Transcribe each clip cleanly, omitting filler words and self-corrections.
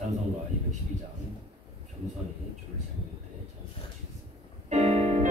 찬송가 212장 겸손히 주를 섬길 때 찬송하시겠습니다.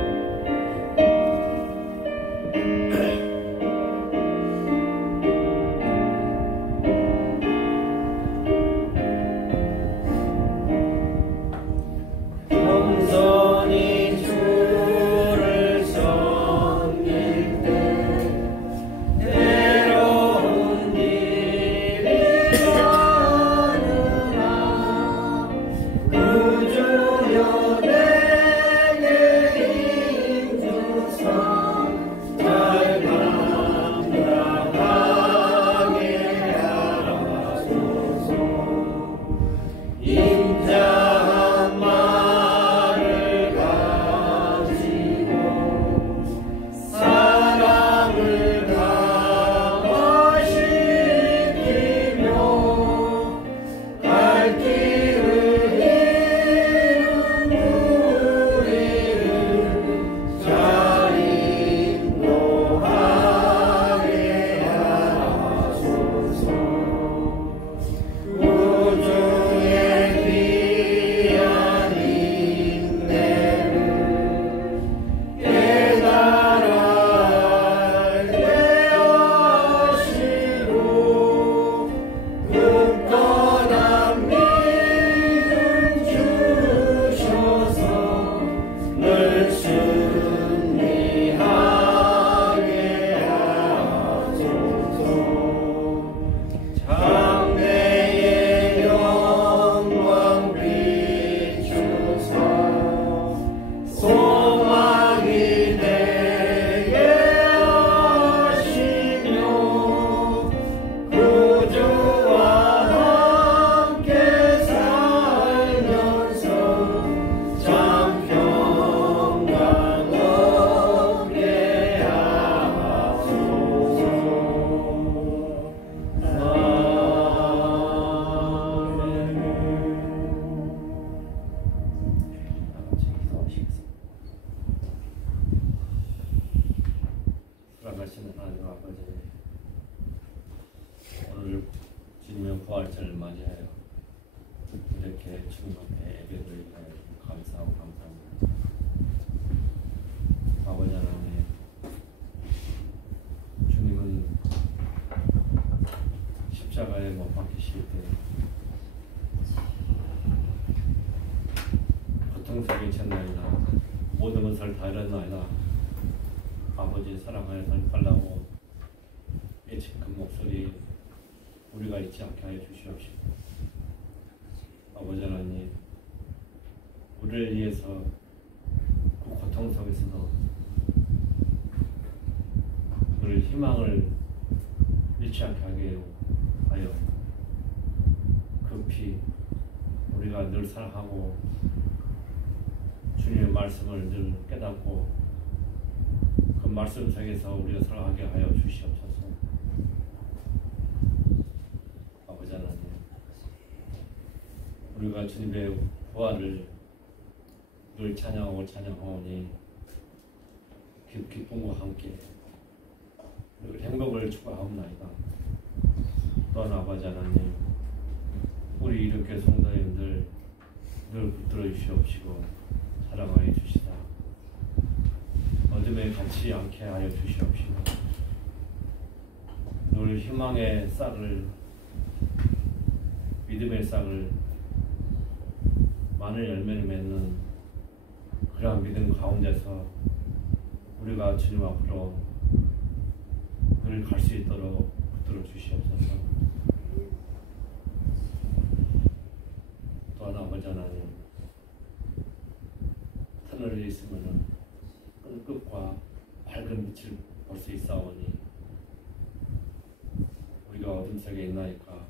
사랑하시는 하나님 아버지, 오늘 주님의 부활절을 맞이하여 이렇게 주님 앞에 예배를 하여 감사하고 감사합니다. 아버지 하나님, 주님은 십자가에 못 박히실 때 고통스럽게 쳤나이다. 모든 것을 다 잃었나이다. 아버지 사랑하여 달라고 외친 그 목소리 우리가 잊지 않게 하여 주시옵시고, 아버지 하나님, 우리를 위해서 그 고통 속에서도 늘 희망을 잃지 않게 하게 하여 급히 우리가 늘 사랑하고 주님의 말씀을 늘 깨닫고 그 말씀 속에서 우리가 살아가게 하여 주시옵소서. 아버지 하나님, 우리가 주님의 부활을 늘 찬양하오니 기쁨과 함께 늘 행복을 추구하옵나이다. 또한 아버지 하나님, 우리 이렇게 성도님들 늘 붙들어 주시옵시고 사랑하여 주시다. 어둠에 갇히지 않게 하여 주시옵시고, 늘 희망의 싹을, 믿음의 싹을 많은 열매를 맺는 그러한 믿음 가운데서 우리가 주님 앞으로 늘 갈 수 있도록 붙들어 주시옵소서. 또한 아버지 하나님, 터널에 있으면은 끝과 밝은 빛을 볼 수 있사오니 우리가 어둠 속에 있나이까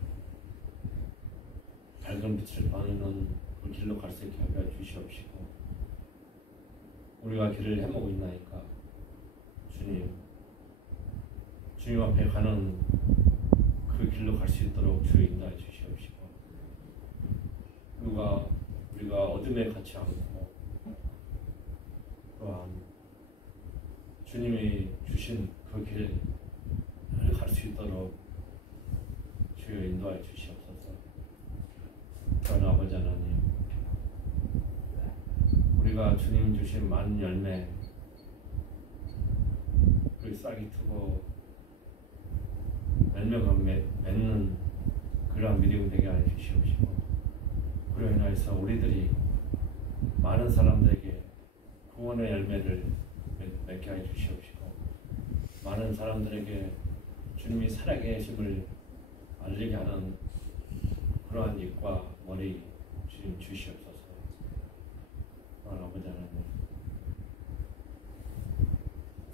밝은 빛을 바라는 그 길로 갈 수 있게 하여 주시옵시고, 우리가 길을 헤매고 있나이까 주님 앞에 가는 그 길로 갈 수 있도록 주여 인도해 주시옵시고, 우리가 어둠에 갇지 않고 또한 주님이 주신 그 길을 갈 수 있도록 주여 인도해 주시옵소서. 그러나 아버지 하나님, 우리가 주님 주신 많은 열매 우리 싹이 트고 열매가 맺는 그러한 믿음이 되게 하여 주시옵시고, 그로 인하여서 우리들이 많은 사람들에게 구원의 열매를 맺게 하여 주시옵시고, 많은 사람들에게 주님이 살아계심을 알리게 하는 그러한 입과 머리 주님 주시옵소서. 아버지 하나님,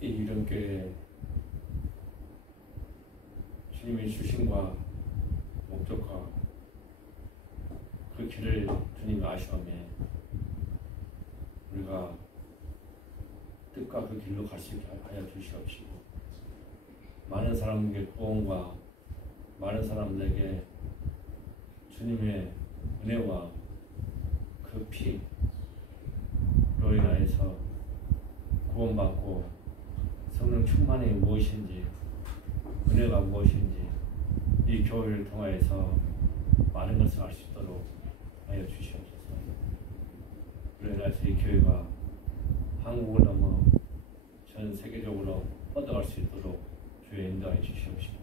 이 이름교회 주님의 주심과 목적과 그 길을 주님이 아시오매 우리가 뜻과 그 길로 갈 수 있게 하여 주시옵시고, 많은 사람에게 구원과 많은 사람들에게 주님의 은혜와 그 피로 인하여서 구원받고 성령 충만이 무엇인지, 은혜가 무엇인지 이 교회를 통하여서 많은 것을 알 수 있도록 하여 주시옵소서. 그로 인해서 이 교회가 한국을 넘어 전 세계적으로 뻗어갈 수 있도록 주의 인도하여 주시옵시고,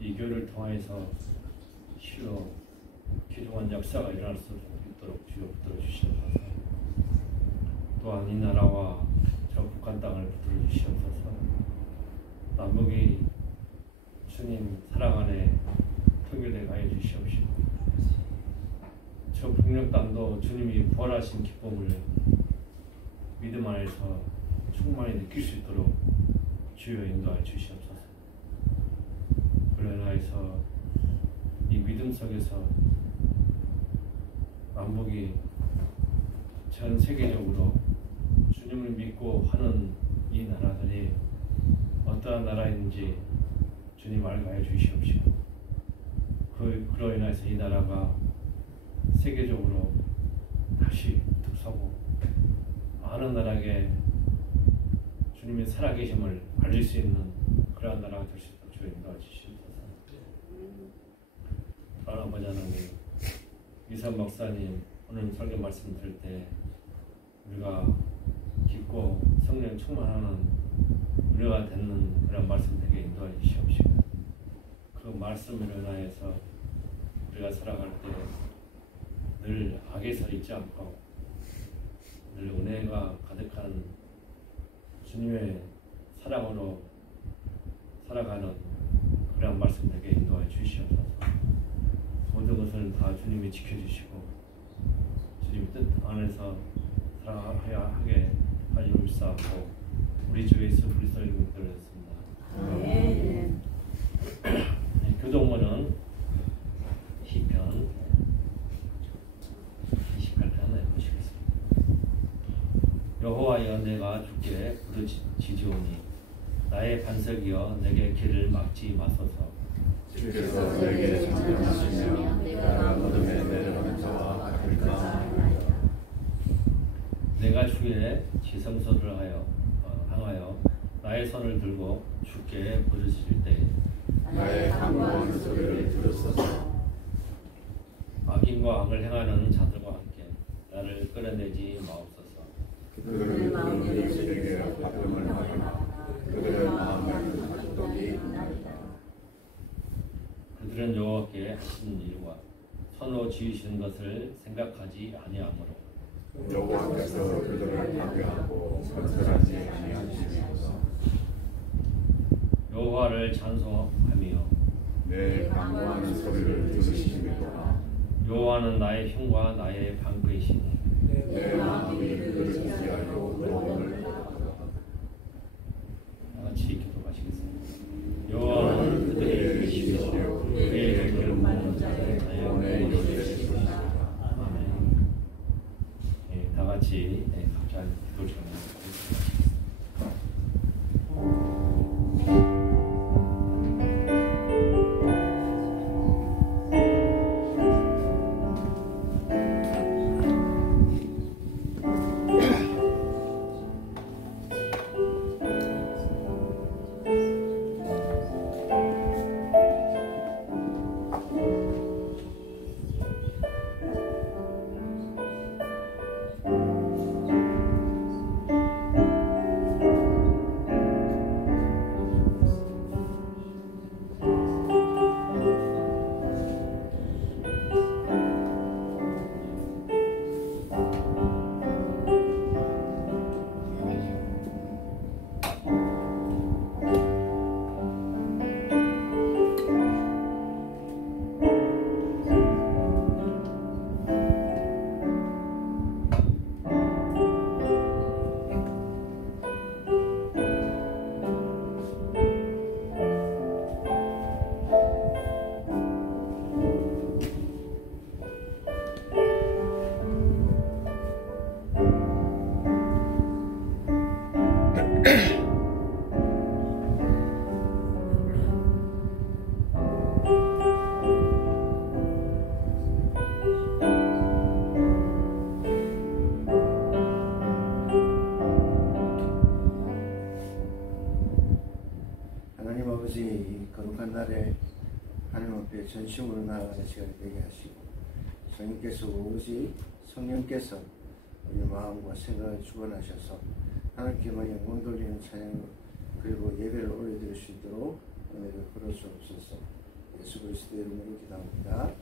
이 교회를 통하여서 실로 기도한 역사가 일어날 수 있도록 주여 붙들어 주시옵소서. 또한 이 나라와 저 북한 땅을 붙들어 주시옵소서. 남북이 주님 사랑 안에 통일되게 하여 주시옵시고, 저 북녘 땅도 주님이 부활하신 기쁨을 믿음 안에서 충만히 느낄 수 있도록 주여 인도하여 주시옵소서. 그로 인하여서 이 믿음 속에서 남북이 전 세계적으로 주님을 믿고 하는 이 나라들이 어떠한 나라인지 주님 알게 하여 주시옵시고, 그로 인해서 이 나라가 세계적으로 다시 서고 많은 나라에게 주님의 살아계심을 알릴 수 있는 그러한 나라가 될 수 있도록 주여 인도해 주시옵소서. 아버지 하나님, 이선 목사님 오늘 설교 말씀 들을 때 우리가 깊고 성령 충만하는 은혜가 되는 그런 말씀 되게 인도해 주시옵시고, 그 말씀을 인하여서 우리가 살아갈 때 늘 악에서 있지 않고 늘 은혜가 가득한 주님의 사랑으로 살아가는 그런 말씀 되게 인도해 주시옵소서. 모든 것을 다 주님이 지켜주시고 주님 뜻 안에서 살아가야 하게 하여 주시옵소서. 우리 주 예수 그리스도의 이름으로 기도드렸습니다. 아멘. 교동문은 시편 28편 해보시겠습니다. 여호와여, 내가 주께 부르짖으오니 나의 반석이여, 내게 길을 막지 마소서. 주께서 내게 전명하시며 내가 어둠에 내려가는 자와 같을까. 내가 주의 지성소를 향하여 나의 손을 들고 주께 부르짖을 때 나의 간구하는 소리를 들으소서. 악인과 악을 행하는 자들과 함께 나를 끌어내지 마옵소서. 그들은 우리에게 화평을 하거나 그들의 마음을 가족이 나리다. 그들은 여호와께 하신 일과 손으로 지으신 것을 생각하지 아니하므로 여호와께서 그들을 파괴하고 건설하지 아니하시면서 여호와를 찬송하며 내 간구하는 소리를 들으시미로다. 여호와는 나의 힘과 나의 방패이시니 내 마음이 그를 의지하여 구원을 같이 기도하시겠습니다. 여호와는 그들의 힘이시요 그의 영을 먹는 자의 자연의 요새시니라. 아멘. 전심으로 나아가는 시간이 되게 하시고 성령께서 오직 성령께서 우리 마음과 생각을 주관하셔서 하나님께만 영광 돌리는 찬양 그리고 예배를 올려드릴 수 있도록 은혜를 풀어주옵소서. 예수 그리스도의 이름으로 기도합니다.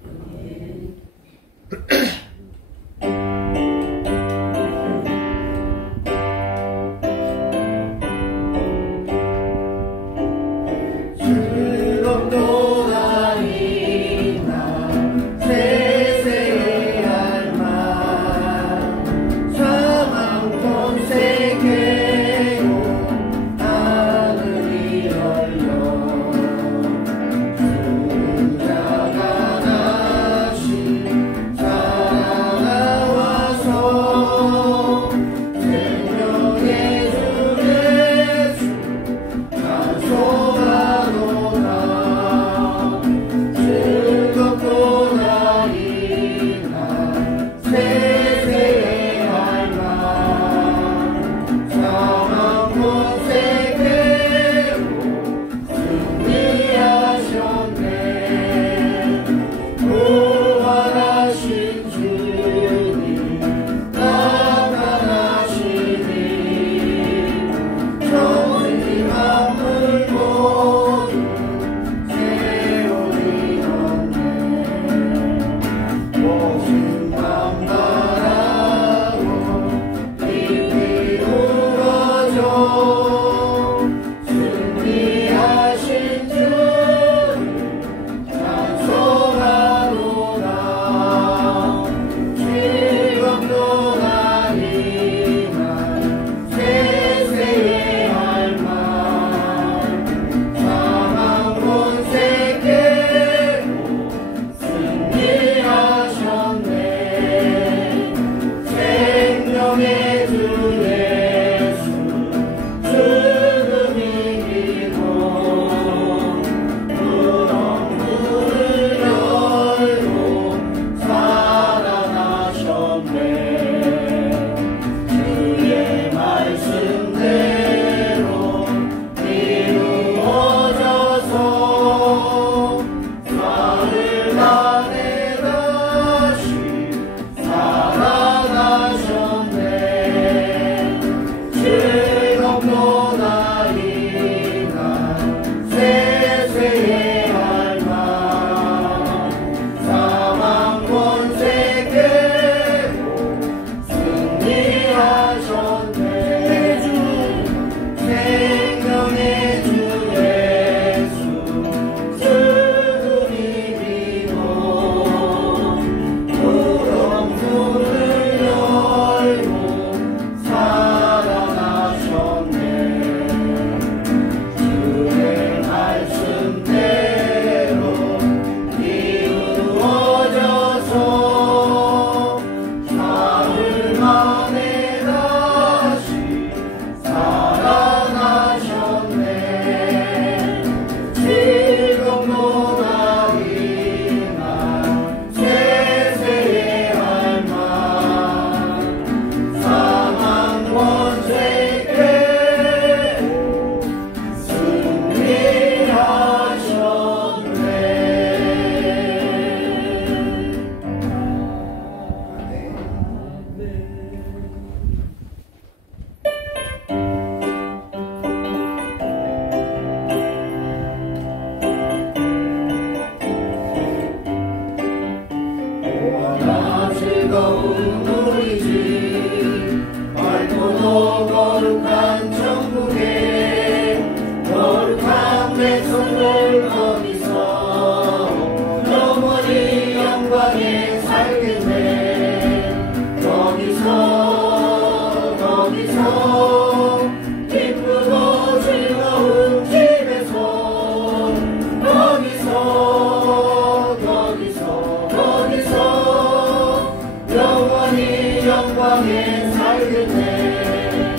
영광에 살겠네.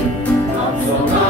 앞서가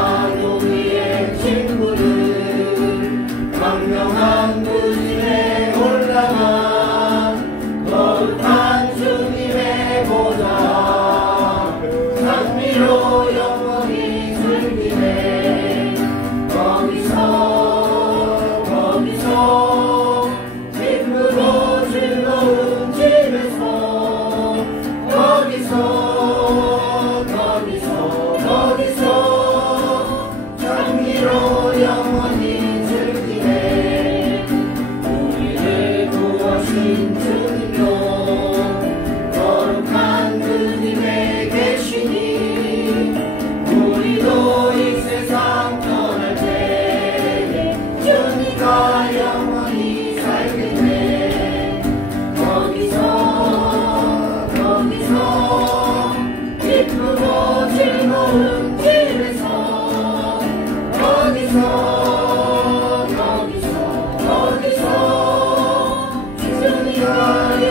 주님도 거룩한 주님에 계시니 우리도 이 세상 떠날 때에 주님과 영원히 살겠네. 거기서 기쁘고 즐거운 집에서 거기서 주님과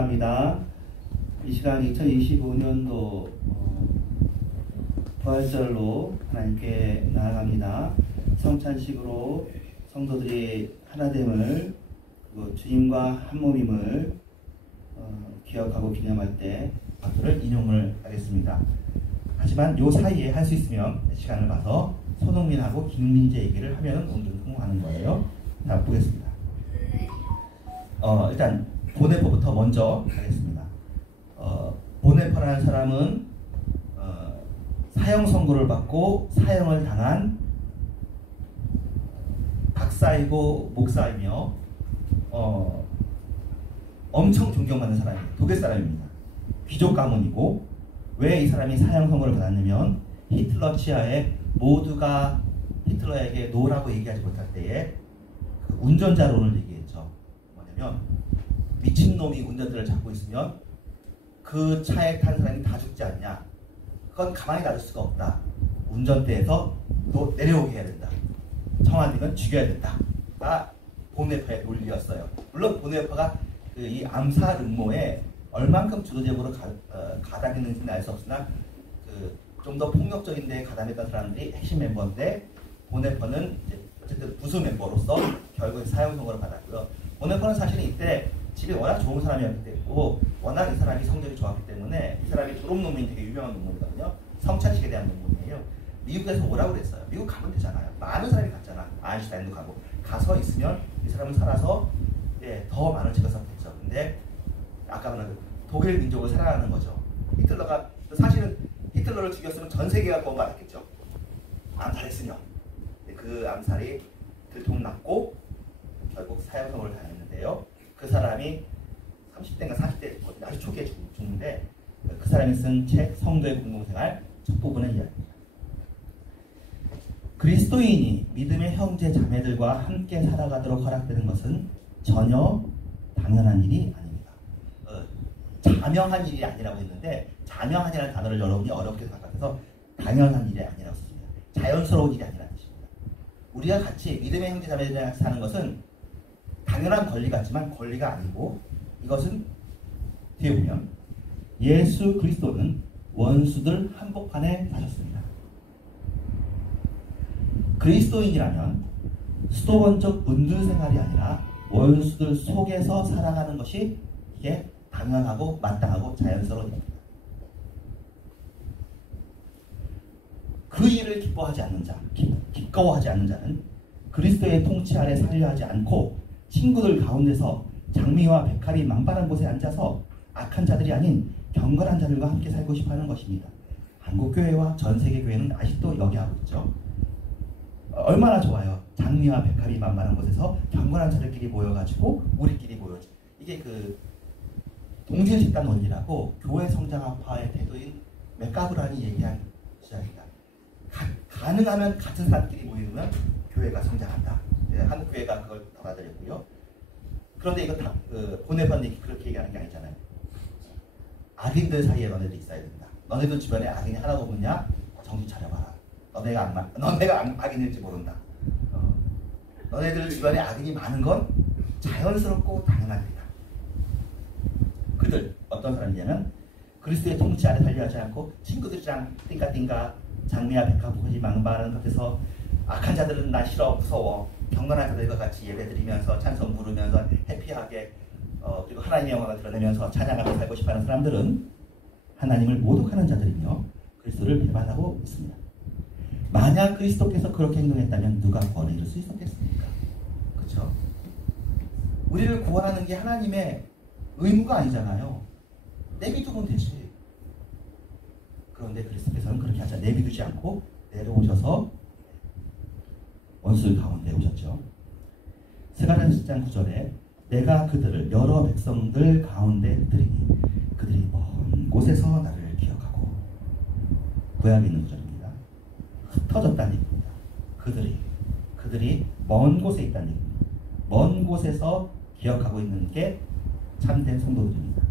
감사합니다. 이 시간 2025년도 부활절로 하나님께 나아갑니다. 성찬식으로 성도들이 하나됨을 그리고 주님과 한몸임을 기억하고 기념할 때 박도를 인용을 하겠습니다. 하지만 요 사이에 할 수 있으면 시간을 봐서 손흥민하고 김민재 얘기를 하면 운동하는 거예요. 자, 보겠습니다. 일단 보네퍼부터 먼저 하겠습니다. 보네퍼라는 사람은 사형 선고를 받고 사형을 당한 박사이고 목사이며 엄청 존경받는 사람이에요. 독일 사람입니다. 귀족 가문이고, 왜 이 사람이 사형 선고를 받았냐면 히틀러 치하에 모두가 히틀러에게 노라고 얘기하지 못할 때에 그 운전자론을 얘기했죠. 뭐냐면 미친놈이 운전대를 잡고 있으면 그 차에 탄 사람이 다 죽지 않냐, 그건 가만히 놔둘 수가 없다. 운전대에서 내려오게 해야 된다. 청와대면 죽여야 된다.가 보네퍼의 논리였어요. 물론 보네퍼가 이 암살 음모에 얼만큼 주도적으로 가담했는지는 알 수 없으나 좀 더 폭력적인 데에 가담했던 사람들이 핵심 멤버인데, 보네퍼는 어쨌든 부수 멤버로서 결국 사형 선고를 받았고요. 보네퍼는 사실은 이때 집이 워낙 좋은 사람이었기 때문에, 워낙 이 사람이 성적이 좋았기 때문에, 이 사람이 졸업 논문이 되게 유명한 논문이거든요. 성찬식에 대한 논문이에요. 미국에서 오라고 그랬어요. 미국 가면 되잖아요. 많은 사람이 갔잖아. 아인슈타인도 가고. 가서 있으면 이 사람은 살아서 더 많은 책을 썼겠죠. 근데 아까 말한 독일 민족을 사랑하는 거죠. 히틀러가 사실은 히틀러를 죽였으면 전 세계가 구원받았겠죠. 암살했으면. 그 암살이 들통났고 결국 사형선고를 당했는데요. 그 사람이 30대인가 40대 아주 초기에 죽는데, 그 사람이 쓴 책 성도의 공동생활 첫 부분의 이야기입니다. 그리스도인이 믿음의 형제 자매들과 함께 살아가도록 허락되는 것은 전혀 당연한 일이 아닙니다. 자명한 일이 아니라고 했는데, 자명한이라는 단어를 여러분이 어렵게 생각해서 당연한 일이 아니라고 썼습니다. 자연스러운 일이 아니라는 뜻입니다. 우리가 같이 믿음의 형제 자매들이랑 사는 것은 당연한 권리 같지만 권리가 아니고, 이것은 뒤에 보면 예수 그리스도는 원수들 한복판에 사셨습니다. 그리스도인이라면 수도원적 은둔 생활이 아니라 원수들 속에서 살아가는 것이 이게 당연하고 마땅하고 자연스러운 일입니다. 그 일을 기뻐하지 않는 자, 기꺼워하지 않는 자는 그리스도의 통치 아래 살려 하지 않고 친구들 가운데서 장미와 백합이 만발한 곳에 앉아서 악한 자들이 아닌 경건한 자들과 함께 살고 싶어하는 것입니다. 한국교회와 전세계 교회는 아직도 여기 하고 있죠. 얼마나 좋아요. 장미와 백합이 만만한 곳에서 경건한 자들끼리 모여가지고 우리끼리 모여지. 이게 그 동질 집단 원리라고 교회 성장학파의 태도인 맥가브란이 얘기한 시작입니다. 가능하면 같은 사람끼리 모이면 교회가 성장한다. 한국 교회가 그걸 받아들였고요. 그런데 이거 다 보네퍼는 그렇게 얘기하는 게 아니잖아요. 악인들 사이에 너네들 있어야 된다. 너네들 주변에 악인이 하나도 없느냐? 정신 차려봐라. 너네가 악인일지 모른다. 너네들 주변에 악인이 많은 건 자연스럽고 당연한 일이다. 그들 어떤 사람이냐면 그리스도의 통치 아래 살려하지 않고 친구들이랑 띵가띵가 장미와 백합이 망발하는 겉에서 악한 자들은 나 싫어 무서워 경건한 자들과 같이 예배드리면서 찬송 부르면서 해피하게 그리고 하나님의 영광을 드러내면서 찬양하며 살고 싶어하는 사람들은 하나님을 모독하는 자들이며 그리스도를 배반하고 있습니다. 만약 그리스도께서 그렇게 행동했다면 누가 구원에 이를 수 있었겠습니까? 그렇죠? 우리를 구원하는 게 하나님의 의무가 아니잖아요. 내비두면 되지. 그런데 그리스도께서는 그렇게 하자 내비두지 않고 내려오셔서 원수들 가운데 오셨죠. 스가랴 10장 9절에 내가 그들을 여러 백성들 가운데 흩뜨리니 그들이 먼 곳에서 나를 기억하고 구약에 있는 구절입니다. 흩어졌다는 얘기입니다. 그들이 먼 곳에 있다는 얘기입니다. 먼 곳에서 기억하고 있는 게 참된 성도들입니다.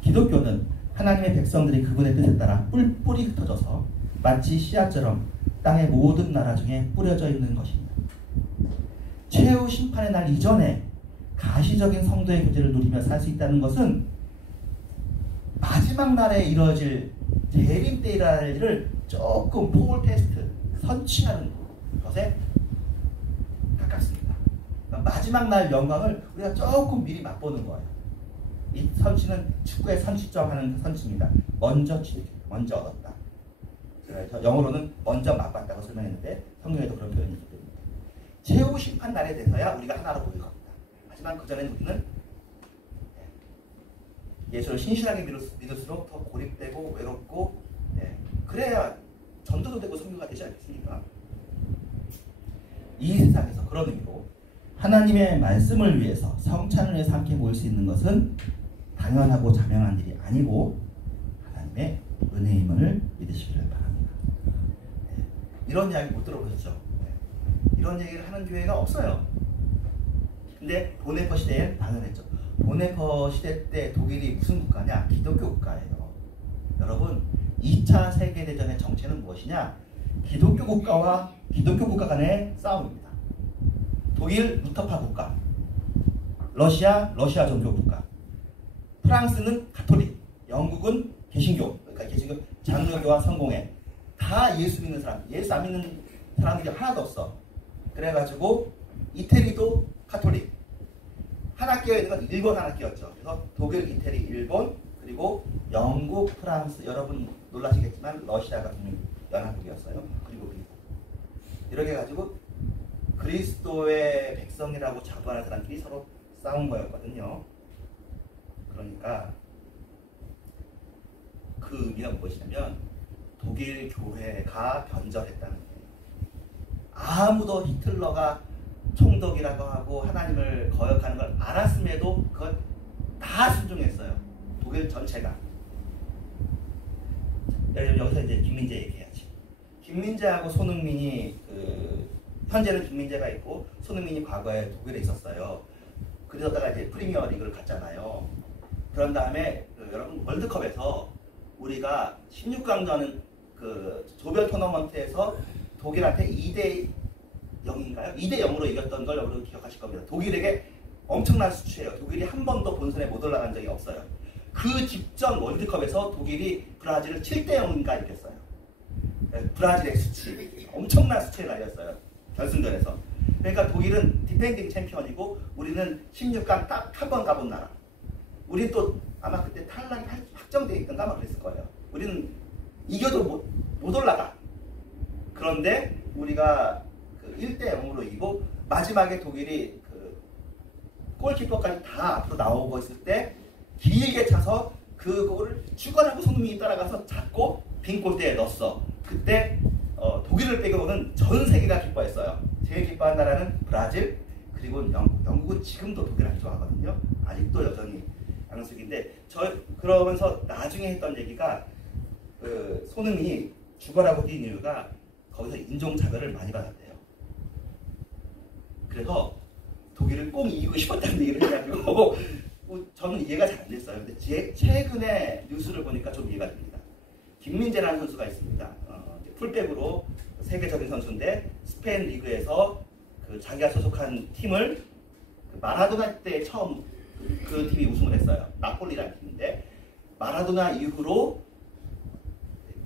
기독교는 하나님의 백성들이 그분의 뜻에 따라 뿔뿔이 흩어져서 마치 씨앗처럼 땅의 모든 나라 중에 뿌려져 있는 것입니다. 최후 심판의 날 이전에 가시적인 성도의 교제를 누리며 살 수 있다는 것은 마지막 날에 이루어질 재림 때 일어날 일을 조금 포울테스트 선취하는 것에 가깝습니다. 그러니까 마지막 날 영광을 우리가 조금 미리 맛보는 거예요. 이 선취는 축구의 선취점 하는 선취입니다. 먼저 얻었다. 그래서 영어로는 먼저 맛봤다고 설명했는데 성경에도 그런 표현이 있기 때문에 최후 심판 날에 돼서야 우리가 하나로 모일 겁니다. 하지만 그전에는 우리는 예수를 신실하게 믿을수록 더 고립되고 외롭고 그래야 전도도 되고 선교가 되지 않겠습니까? 이 세상에서 그런 의미로 하나님의 말씀을 위해서 성찬을 위해서 함께 모일 수 있는 것은 당연하고 자명한 일이 아니고 하나님의 은혜임을 믿으시기를 바랍니다. 이런 이야기 못 들어보셨죠? 이런 얘기를 하는 교회가 없어요. 근데 보네퍼 시대엔 당연했죠. 보네퍼 시대 때 독일이 무슨 국가냐? 기독교 국가예요. 여러분 2차 세계대전의 정체는 무엇이냐? 기독교 국가와 기독교 국가 간의 싸움입니다. 독일 루터파 국가, 러시아 종교 국가, 프랑스는 가톨릭, 영국은 개신교, 그러니까 개신교 장로교와 성공회 다 예수 믿는 사람, 예수 안 믿는 사람들이 하나도 없어. 그래가지고 이태리도 가톨릭. 하나 끼어있는 건 일본 하나 끼었죠. 그래서 독일, 이태리, 일본, 그리고 영국, 프랑스, 여러분 놀라시겠지만 러시아가 연합국이었어요. 그리고 미국. 이렇게 해가지고 그리스도의 백성이라고 자부하는 사람끼리 서로 싸운 거였거든요. 그러니까 그 의미가 무엇이냐면 독일 교회가 변절했다는 거예요. 아무도 히틀러가 총독이라고 하고 하나님을 거역하는 걸 알았음에도 그걸 다 순종했어요. 독일 전체가. 여기서 이제 김민재 얘기해야지. 김민재하고 손흥민이 현재는 김민재가 있고 손흥민이 과거에 독일에 있었어요. 그러다가 이제 프리미어 리그를 갔잖아요. 그런 다음에 여러분 월드컵에서 우리가 16강전은 조별 토너먼트에서 독일한테 2대 0인가요? 2대 0으로 이겼던 걸 여러분 기억하실 겁니다. 독일에게 엄청난 수치예요. 독일이 한 번도 본선에 못 올라간 적이 없어요. 그 직전 월드컵에서 독일이 브라질을 7대 0인가 이겼어요. 브라질의 수치, 엄청난 수치를 날렸어요. 결승전에서. 그러니까 독일은 디펜딩 챔피언이고 우리는 16강 딱 한 번 가본 나라. 우리 또 아마 그때 탈락이 확정되어 있던가 아마 그랬을 거예요. 우리는 이겨도 못 올라가. 그런데 우리가 1대 0으로 이기고 마지막에 독일이 골키퍼까지 다 앞으로 나오고 있을 때 길게 차서 그거를 주관하고 손흥민이 따라가서 잡고 빈 골대에 넣었어. 그때 독일을 빼고는 전 세계가 기뻐했어요. 제일 기뻐한 나라는 브라질, 그리고 영국. 영국은 지금도 독일 아주 좋아하거든요. 아직도 여전히 양숙인데 그러면서 나중에 했던 얘기가 손흥민이 죽어라고 뛴 이유가 거기서 인종차별을 많이 받았대요. 그래서 독일을 꼭 이기고 싶었다는 얘기를 해가지고 저는 이해가 잘 안 됐어요. 근데 최근에 뉴스를 보니까 좀 이해가 됩니다. 김민재라는 선수가 있습니다. 풀백으로 세계적인 선수인데 스페인 리그에서 자기가 소속한 팀을 마라도나 때 처음 그 팀이 우승을 했어요. 나폴리라는 팀인데 마라도나 이후로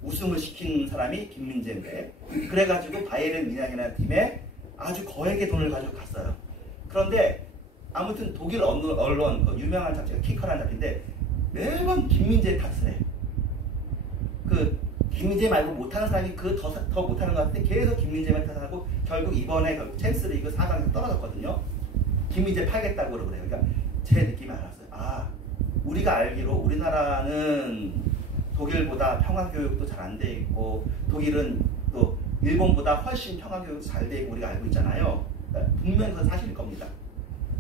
우승을 시킨 사람이 김민재인데 그래가지고 바이에른 미넨이라는 팀에 아주 거액의 돈을 가지고 갔어요. 그런데 아무튼 독일 언론 유명한 잡지가 키커라는 잡지인데 매번 김민재 탓을 해. 김민재 말고 못하는 사람이 더 못하는 것 같은데 계속 김민재만 탓하고 결국 이번에 챔스리그 4강에서 떨어졌거든요. 김민재 팔겠다고 그래요. 그러니까 제 느낌이 알았어요. 아, 우리가 알기로 우리나라는 독일보다 평화교육도 잘 안 돼 있고 독일은 또 일본보다 훨씬 평화교육도 잘 돼 있고 우리가 알고 있잖아요. 그러니까 분명히 그건 사실일 겁니다.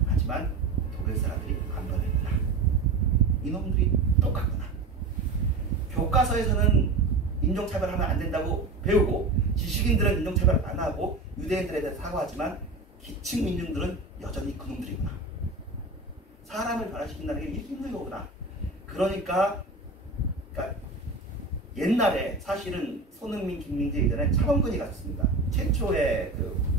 하지만 독일 사람들이 안 변했구나. 이놈들이 똑같구나. 교과서에서는 인종차별하면 안 된다고 배우고 지식인들은 인종차별 안 하고 유대인들에 대해서 사과하지만 기층 민중들은 여전히 그놈들이구나. 사람을 변화시킨다는 게 이렇게 힘든 거구나. 그러니까 옛날에 사실은 손흥민, 김민재 이전에 차범근이 갔습니다. 최초의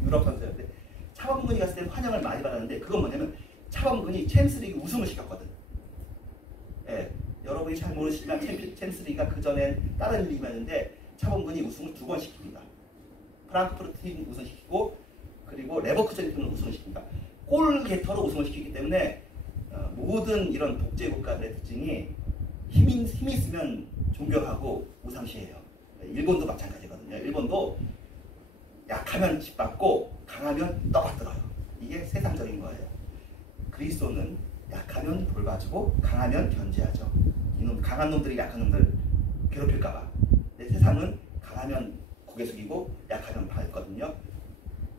유럽 선수였는데 차범근이 갔을 때는 환영을 많이 받았는데 그건 뭐냐면 차범근이 챔스리그 우승을 시켰거든. 예, 여러분이 잘 모르시지만 챔스리그가 그 전엔 다른 리그였는데 차범근이 우승을 2번 시킵니다. 프랑크푸르트 팀 우승시키고 그리고 레버쿠젠 팀을 우승시킵니다. 골게터로 우승을 시키기 때문에 모든 이런 독재 국가들의 특징이 힘이 있으면 존경하고 우상시해요. 일본도 마찬가지거든요. 일본도 약하면 짓밟고 강하면 떠받들어요. 이게 세상적인 거예요. 그리스도는 약하면 돌봐주고 강하면 견제하죠. 이놈 강한 놈들이 약한 놈들 괴롭힐까봐. 근데 세상은 강하면 고개 숙이고 약하면 밟거든요.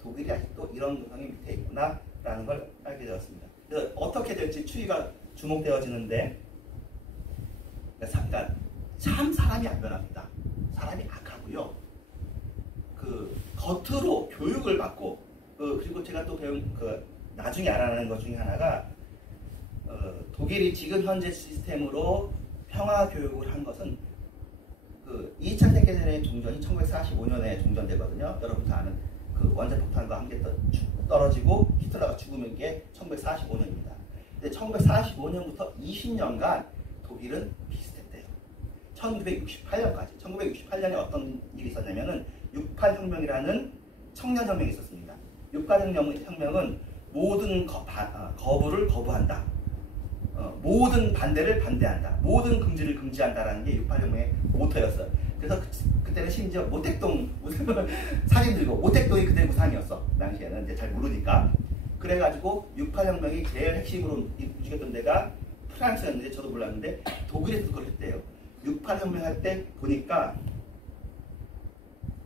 독일이 아직도 이런 동상이 밑에 있구나라는 걸 알게 되었습니다. 그래서 어떻게 될지 추이가 주목되어지는데, 그러니까 참 사람이 안 변합니다. 사람이 악하고요. 그 겉으로 교육을 받고 그리고 제가 또 배운 나중에 알아내는 것 중에 하나가 독일이 지금 현재 시스템으로 평화 교육을 한 것은 2차 세계대전의 종전이 1945년에 종전되거든요. 여러분 다 아는 그 원자폭탄과 함께 떨어지고 히틀러가 죽으면 게 1945년입니다. 근데 1945년부터 20년간 독일은 비슷했대요. 1968년까지. 1968년에 어떤 일이 있었냐면은 68혁명이라는 청년혁명이 있었습니다. 68혁명은 모든 거부를 거부한다. 모든 반대를 반대한다. 모든 금지를 금지한다라는 게 68혁명의 모토였어요. 그래서 그때는 심지어 모택동 사진 들고 모택동이 그때 우상이었어. 그 당시에는 이제 잘 모르니까. 그래가지고 68혁명이 제일 핵심으로 움직였던 데가 프랑스였는데 저도 몰랐는데 독일에서 그걸 했대요. 68혁명 할 때 보니까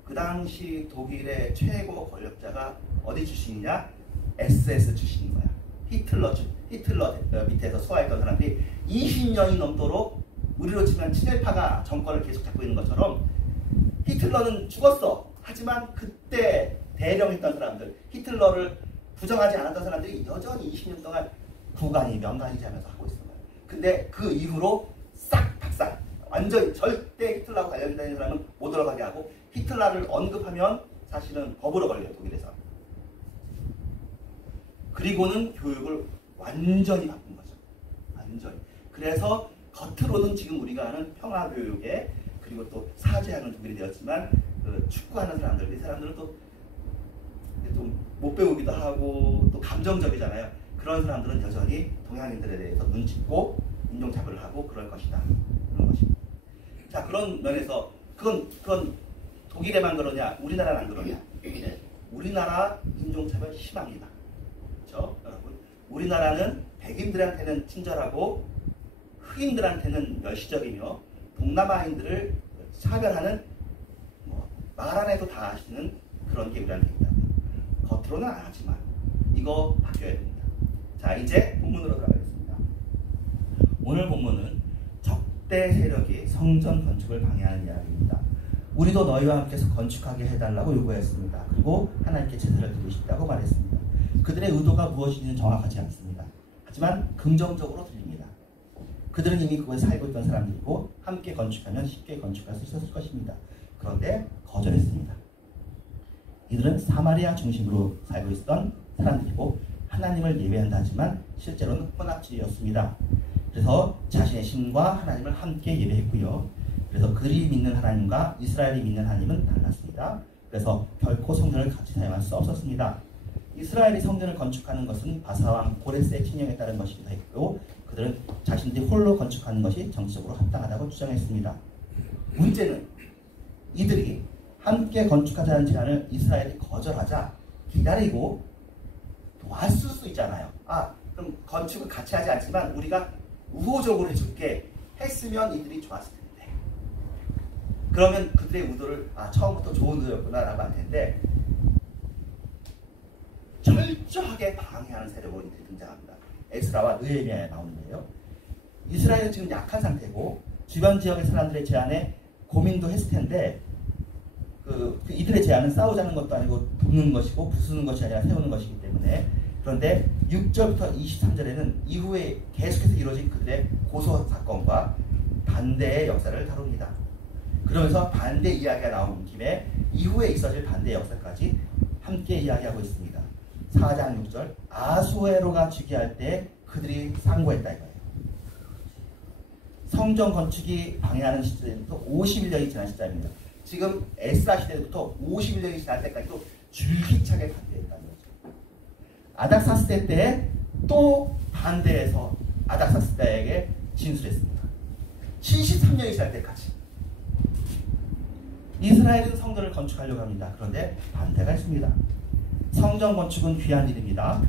그 당시 독일의 최고 권력자가 어디 출신이냐? SS 출신인 거야. 히틀러 밑에서 소화했던 사람들이 20년이 넘도록 우리로 치면 친일파가 정권을 계속 잡고 있는 것처럼 히틀러는 죽었어. 하지만 그때 대령했던 사람들, 히틀러를 부정하지 않았던 사람들이 여전히 20년 동안 구간이 명간이지 하면서 하고 있는 거예요. 근데 그 이후로 싹 박살. 완전히 절대 히틀러하고 관련된 사람은 못 들어가게 하고 히틀러를 언급하면 사실은 법으로 걸려요. 독일에서. 그리고는 교육을 완전히 바꾼 거죠. 완전히. 그래서 겉으로는 지금 우리가 아는 평화교육에 그리고 또 사죄하는 독일이 되었지만 축구하는 사람들, 이 사람들은 또 못 배우기도 하고 또 감정적이잖아요. 그런 사람들은 여전히 동양인들에 대해서 눈짓고 인종차별을 하고 그럴 것이다. 그런 것입니다. 자, 그런 면에서 그건 독일에만 그러냐, 우리나라는 안 그러냐? 네. 우리나라 인종차별 심합니다. 그렇죠, 여러분? 우리나라는 백인들한테는 친절하고 흑인들한테는 멸시적이며 동남아인들을 차별하는 말 안 해도 다 아시는 그런 게 우리한테 있다. 겉으로는 안 하지만 이거 바뀌어야 됩니다. 자, 이제 본문으로 들어가겠습니다. 오늘 본문은 적대 세력이 성전 건축을 방해하는 이야기입니다. 우리도 너희와 함께서 건축하게 해달라고 요구했습니다. 그리고 하나님께 제사를 드리고 싶다고 말했습니다. 그들의 의도가 무엇인지는 정확하지 않습니다. 하지만 긍정적으로 들립니다. 그들은 이미 그곳에 살고 있던 사람들이고 함께 건축하면 쉽게 건축할 수 있었을 것입니다. 그런데 거절했습니다. 이들은 사마리아 중심으로 살고 있었던 사람들이고 하나님을 예배한다 하지만 실제로는 혼합주의였습니다. 그래서 자신의 신과 하나님을 함께 예배했고요. 그래서 그들이 믿는 하나님과 이스라엘이 믿는 하나님은 달랐습니다. 그래서 결코 성전을 같이 사용할 수 없었습니다. 이스라엘이 성전을 건축하는 것은 바사왕 고레스의 침략에 따른 것이기도 했고 그들은 자신들이 홀로 건축하는 것이 정치적으로 합당하다고 주장했습니다. 문제는 이들이 함께 건축하자는 제안을 이스라엘이 거절하자 기다리고 도왔을 수 있잖아요. 그럼 건축을 같이 하지 않지만 우리가 우호적으로 해줄게 했으면 이들이 좋았을 텐데. 그러면 그들의 의도를 처음부터 좋은 의도였구나 라고 할 텐데 철저하게 방해하는 세력으로 이들이 등장합니다. 에스라와 느헤미야에 나오는데요. 이스라엘은 지금 약한 상태고 주변 지역의 사람들의 제안에 고민도 했을 텐데 이들의 제안은 싸우자는 것도 아니고 돕는 것이고 부수는 것이 아니라 세우는 것이기 때문에 그런데 6절부터 23절에는 이후에 계속해서 이루어진 그들의 고소 사건과 반대의 역사를 다룹니다. 그러면서 반대 이야기가 나온 김에 이후에 있어질 반대 역사까지 함께 이야기하고 있습니다. 4장 6절 아수에로가 즉위할 때 그들이 상고했다 이거예요. 성전 건축이 방해하는 시대부터 51년이 지난 시점입니다. 지금 에스라 시대부터 51년이 지날 때까지도 줄기차게 반대했다는 거죠. 아닥사스대 때 또 반대해서 아닥사스대에게 진술했습니다. 73년이 지날 때까지 이스라엘은 성전을 건축하려고 합니다. 그런데 반대가 있습니다. 성전 건축은 귀한 일입니다.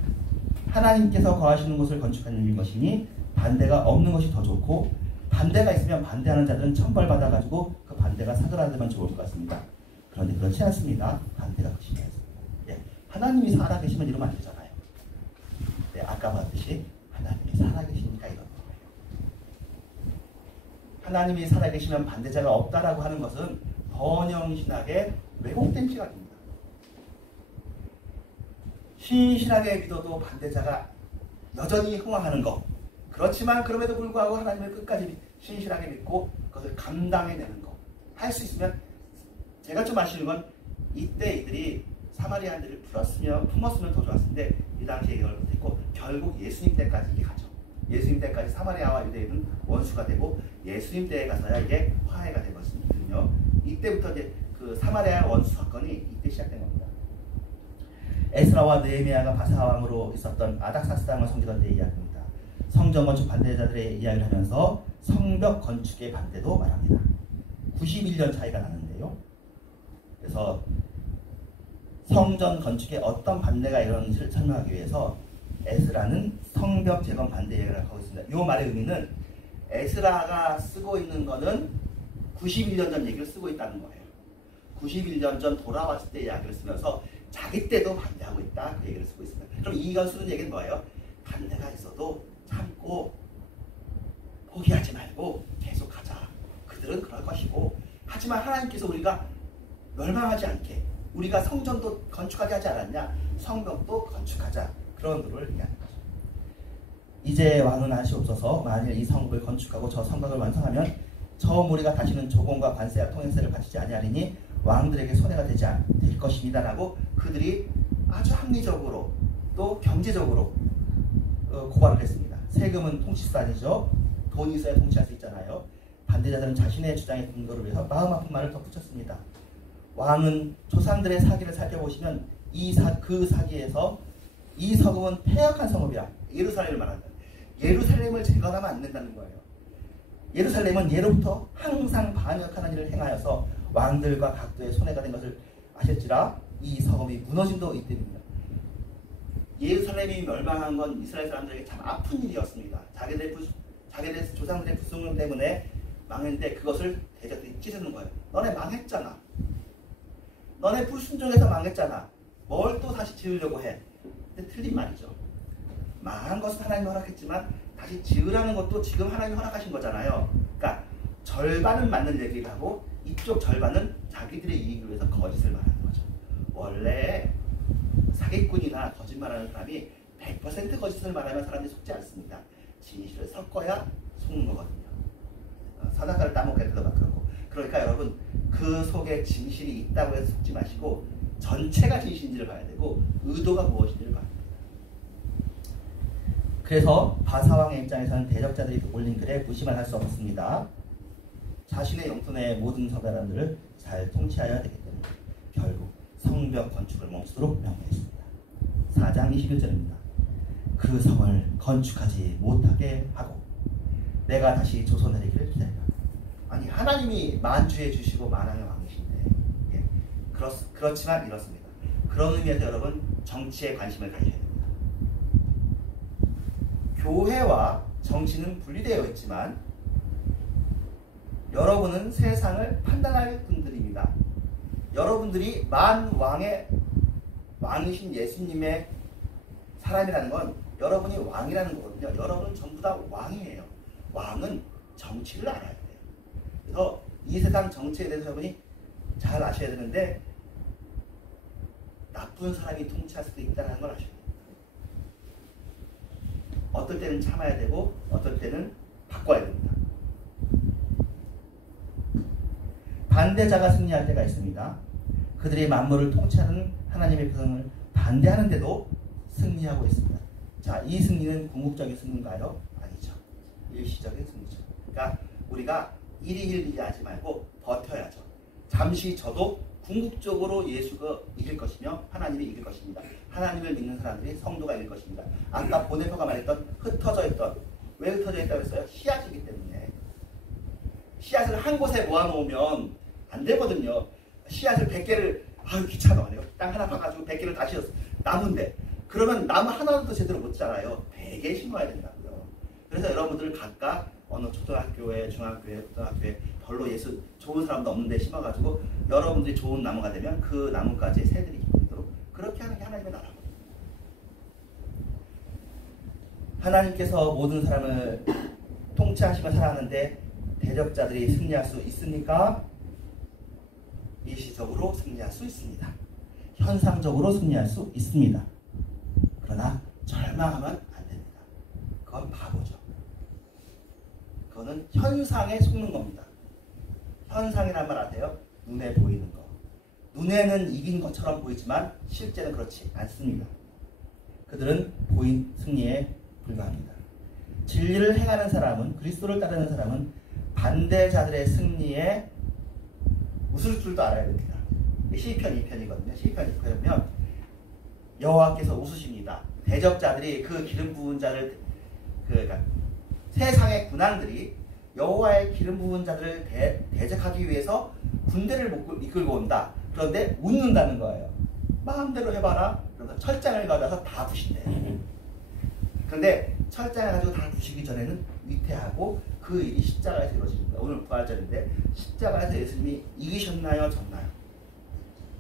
하나님께서 거하시는 곳을 건축하는 일인 것이니 반대가 없는 것이 더 좋고, 반대가 있으면 반대하는 자들은 천벌받아가지고 그 반대가 사그라들면 좋을 것 같습니다. 그런데 그렇지 않습니다. 반대가 그 중요했습니다. 예, 하나님이 살아계시면 이러면 안 되잖아요. 네, 아까 봤듯이 하나님이 살아계시니까 이런 거예요. 하나님이 살아계시면 반대자가 없다라고 하는 것은 번영신학의 왜곡된 시각입니다. 신실하게 믿어도 반대자가 여전히 흥황하는 것, 그렇지만 그럼에도 불구하고 하나님을 끝까지 신실하게 믿고 그것을 감당해내는 것, 할 수 있으면, 제가 좀 아쉬운 건 이때 이들이 사마리아인들을 품었으면 더 좋았을 텐데 이 당시에 이걸 못했고 결국 예수님 때까지 이게 가죠. 예수님 때까지 사마리아와 유대인은 원수가 되고 예수님 때에 가서야 이게 화해가 되거든요. 이때부터 이제 그 사마리아 원수 사건이 이때 시작된 겁니다. 에스라와 느헤미야가 바사왕으로 있었던 아닥사스 왕을 섬기던 때 이야기입니다. 성전 건축 반대자들의 이야기를 하면서 성벽 건축의 반대도 말합니다. 91년 차이가 나는데요. 그래서 성전 건축에 어떤 반대가 일어나는지를 설명하기 위해서 에스라는 성벽 재건 반대 이야기를 하고 있습니다. 이 말의 의미는 에스라가 쓰고 있는 거는 91년 전 얘기를 쓰고 있다는 거예요. 91년 전 돌아왔을 때 이야기를 쓰면서 자기 때도 반대하고 있다, 그 얘기를 쓰고 있습니다. 그럼 이건 쓰는 얘기는 뭐예요? 반대가 있어도 참고 포기하지 말고 계속하자. 그들은 그럴 것이고, 하지만 하나님께서 우리가 멸망하지 않게, 우리가 성전도 건축하게 하지 않았냐, 성벽도 건축하자, 그런 도를 얘기하는 거죠. 이제 왕은 아시옵소서. 만일 이 성읍을 건축하고 저 성곽을 완성하면 처음 우리가 다시는 조공과 관세와 통행세를 바치지 아니하리니 왕들에게 손해가 될 것입니다 라고 그들이 아주 합리적으로 또 경제적으로 고발을 했습니다. 세금은 통치수단이죠. 돈이 있어야 통치할 수 있잖아요. 반대자들은 자신의 주장에 근거를 위해서 마음 아픈 말을 덧붙였습니다. 왕은 조상들의 사기를 살펴보시면 그 사기에서 이 성읍은 폐역한 성읍이라, 예루살렘을 말한다. 예루살렘을 재건하면 안 된다는 거예요. 예루살렘은 예로부터 항상 반역하는 일을 행하여서 왕들과 각도의 손해가 된 것을 아실지라 이 성읍이 무너짐도 이때입니다. 예루살렘이 멸망한 건 이스라엘 사람들에게 참 아픈 일이었습니다. 자기들 조상들의 불순종 때문에 망했는데 그것을 대적들이 찌르는 거예요. 너네 망했잖아. 너네 불순종해서 망했잖아. 뭘 또 다시 지으려고 해. 근데 틀린 말이죠. 망한 것은 하나님이 허락했지만 다시 지으라는 것도 지금 하나님이 허락하신 거잖아요. 그러니까 절반은 맞는 얘기를 하고 이쪽 절반은 자기들의 이익을 위해서 거짓을 말하는 거죠. 원래 사기꾼이나 거짓말하는 사람이 100% 거짓을 말하면 사람들이 속지 않습니다. 진실을 섞어야 속는 거거든요. 사다가를 따먹게 되더라 그러고. 그러니까 여러분, 그 속에 진실이 있다고 해서 속지 마시고 전체가 진실인지를 봐야 되고 의도가 무엇인지를 봐야 됩니다. 그래서 바사왕의 입장에서는 대적자들이 올린 글에 무심을 할 수 없습니다. 자신의 영토의 모든 사람들을 잘 통치하여야 되기 때문에 결국 성벽 건축을 멈추도록 명령했습니다. 4장 21절입니다. 그 성을 건축하지 못하게 하고 내가 다시 조선에게를 기다리라. 아니, 하나님이 만주해 주시고 만왕의 왕이신데, 예, 그렇지만 이렇습니다. 그런 의미에서 여러분, 정치에 관심을 가져야 됩니다. 교회와 정치는 분리되어 있지만 여러분은 세상을 판단할 분들입니다. 여러분들이 만왕의 왕이신 예수님의 사람이라는 건 여러분이 왕이라는 거거든요. 여러분은 전부 다 왕이에요. 왕은 정치를 알아야 돼요. 그래서 이 세상 정치에 대해서 여러분이 잘 아셔야 되는데, 나쁜 사람이 통치할 수도 있다는 걸 아셔야 돼요. 어떨 때는 참아야 되고 어떨 때는 바꿔야 됩니다. 반대자가 승리할 때가 있습니다. 그들이 만물을 통치하는 하나님의 백성을 반대하는데도 승리하고 있습니다. 자, 이 승리는 궁극적인 승리인가요? 아니죠. 일시적인 승리죠. 그러니까 우리가 일희일비하지 하지 말고 버텨야죠. 잠시 저도 궁극적으로 예수가 이길 것이며 하나님이 이길 것입니다. 하나님을 믿는 사람들이 성도가 이길 것입니다. 아까 보네퍼가 말했던 흩어져 있던, 왜 흩어져 있다고 했어요? 씨앗이기 때문에. 씨앗을 한 곳에 모아놓으면 안 되거든요. 씨앗을 100개를 귀찮아. 땅 하나 파가지고 100개를 다시 었어. 나무인데 그러면 나무 하나도 제대로 못 자라요. 100개 심어야 된다고요. 그래서 여러분들 각각 어느 초등학교에, 중학교에, 고등학교에 별로 예수 좋은 사람도 없는데 심어가지고 여러분들이 좋은 나무가 되면 그 나무까지 새들이 기쁘도록 그렇게 하는 게 하나님의 나라거든요. 하나님께서 모든 사람을 통치하시며 살아가는데 대적자들이 승리할 수 있습니까? 일시적으로 승리할 수 있습니다. 현상적으로 승리할 수 있습니다. 그러나 절망하면 안 됩니다. 그건 바보죠. 그거는 현상에 속는 겁니다. 현상이란 말 아세요? 눈에 보이는 거. 눈에는 이긴 것처럼 보이지만 실제는 그렇지 않습니다. 그들은 보인 승리에 불과합니다. 진리를 행하는 사람은, 그리스도를 따르는 사람은 반대자들의 승리에 웃을 줄도 알아야 됩니다. 시편 2편이거든요. 시편 2편이면 여호와께서 웃으십니다. 대적자들이 그 기름 부은 자를 그러니까 세상의 군왕들이 여호와의 기름 부은 자들을 대적하기 위해서 군대를 이끌고 온다. 그런데 웃는다는 거예요. 마음대로 해봐라. 그래서 철장을 가져서 다 부신대요. 그런데 철장을 가지고 다 부시기 전에는 위태하고 그 일이 십자가에서 이루어집니다. 오늘 부활절인데 십자가에서 예수님이 이기셨나요? 졌나요?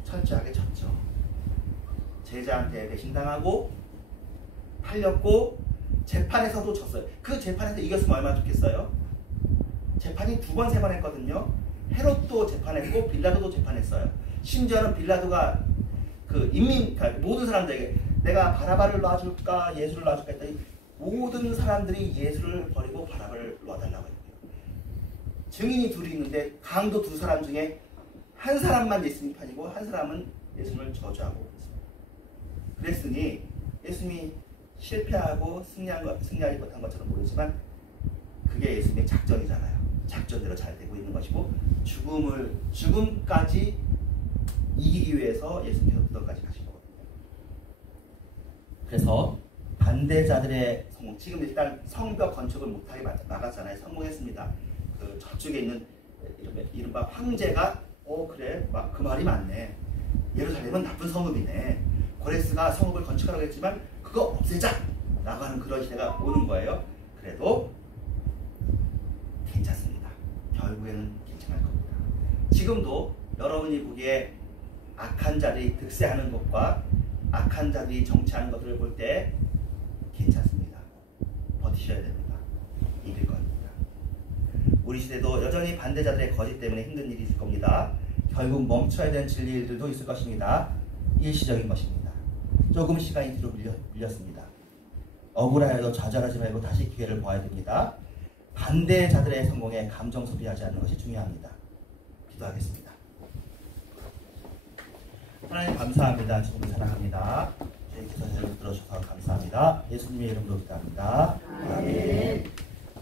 철저하게 졌죠. 제자한테 배신당하고 팔렸고 재판에서도 졌어요. 그 재판에서 이겼으면 얼마나 좋겠어요? 재판이 2번, 3번 했거든요. 헤롯도 재판했고 빌라도도 재판했어요. 심지어는 빌라도가 그 그러니까 모든 사람들에게 내가 바라바를 놔줄까 예수를 놔줄까 했더니 모든 사람들이 예수를 버리고 바라바를 놔달라고 했고요. 증인이 둘이 있는데 강도 2사람 중에 한 사람만 예수님 편이고 한 사람은 예수님을 저주하고 있습니다. 그랬으니 예수님이 실패하고 승리하지 못한 것처럼 보이지만 그게 예수님의 작전이잖아요. 작전대로 잘 되고 있는 것이고 죽음까지 이기기 위해서 예수님께서 무덤까지 가신 거거든요. 그래서 반대자들의 성공, 지금 일단 성벽 건축을 못하게 막았잖아요. 성공했습니다. 그 저쪽에 있는 이른바 황제가 그래 그 말이 맞네. 예루살렘은 나쁜 성읍이네. 고레스가 성읍을 건축하라고 했지만 그거 없애자 라고 하는 그런 시대가 오는 거예요. 그래도 괜찮습니다. 결국에는 괜찮을 겁니다. 지금도 여러분이 보기에 악한 자들이 득세하는 것과 악한 자들이 정치하는 것들을 볼 때 괜찮습니다. 버티셔야 됩니다. 이길 겁니다. 우리 시대도 여전히 반대자들의 거짓 때문에 힘든 일이 있을 겁니다. 결국 멈춰야 되는 진리 일들도 있을 것입니다. 일시적인 것입니다. 조금 시간이 뒤로 밀렸습니다. 억울하여도 좌절하지 말고 다시 기회를 보아야 됩니다. 반대자들의 성공에 감정 소비하지 않는 것이 중요합니다. 기도하겠습니다. 하나님 감사합니다. 지금 사랑합니다. 저희 기도를 들어주셔서 감사합니다. 예수님의 이름으로 기도합니다. 아멘.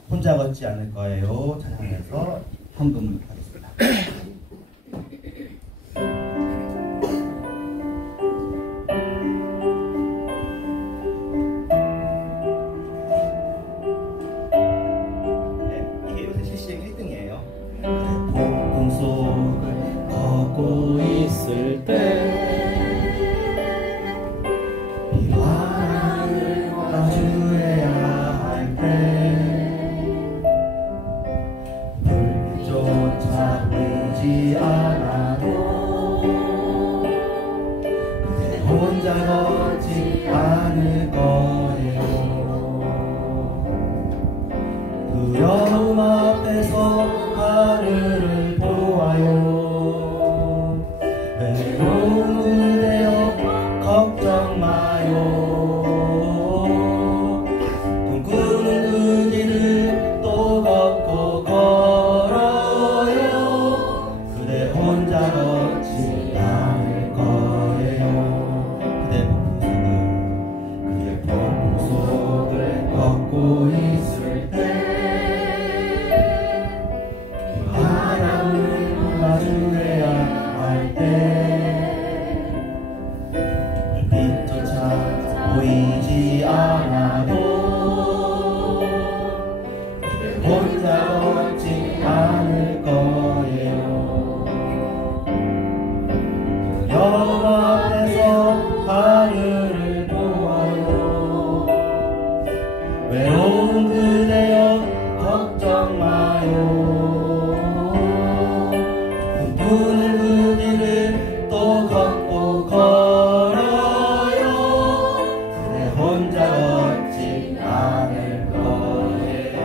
혼자 걷지 않을 거예요. 찬양하면서 헌금을 하겠습니다. 네, 이게 요새 실시행 1등이에요. 폭풍 속을 걷고 있을 때 비바람을 마주해야 할 때 불조차 보이지 않아도 그대 혼자 걷지 않을 거예요. 두려움 앞에서 하늘을 보아요. 외로움은 되어 걱정 마요. 꿈꾸는 그 길을 또 걷고 걸어요. 그대 혼자 걷지 않을 거예요. 그대 여호와 앞에서 하늘을 보아요. 외로운 그대여 걱정 마요. 꿈꾸는 그 길을 또 걷고 걸어요. 그대 혼자 걷지 않을 거예요.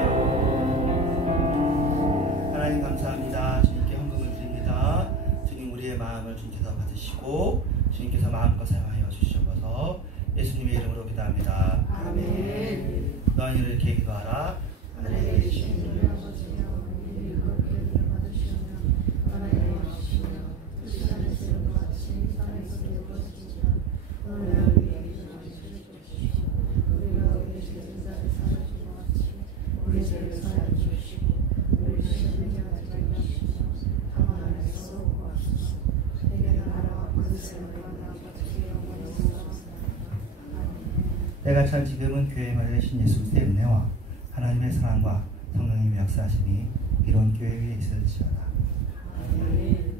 하나님 감사합니다. 주님께 헌금을 드립니다. 주님 우리의 마음을 주님께서 받으시고 주님께서 마음껏 사용하여 주시옵소서. 예수님의 이름으로 기도합니다. 아멘. 너희 이렇게 기도하라. 하늘에 계신 주님 아버지여, 우리 그렇게 받으시오며 하나님의 주시며 뜻이 하늘에서 같이 땅에서 이루어지지라. 오늘 날 위해 주시옵시고 우리가 우리 죄진 자를 사하신 것 같이 우리 죄를 사하여 주시고 우리 시험에 하지 말게 하시며 다만 안에서 구하소서. 내게 나라와 권세와 아버지의 영원히 있사옵나이다. 아멘. 때가 찰 지금은 교회 말에 신 예수 그리스도의 은혜와 하나님의 사랑과 성령님의 역사하심이 이런 교회 위에 있을지어다. 아멘.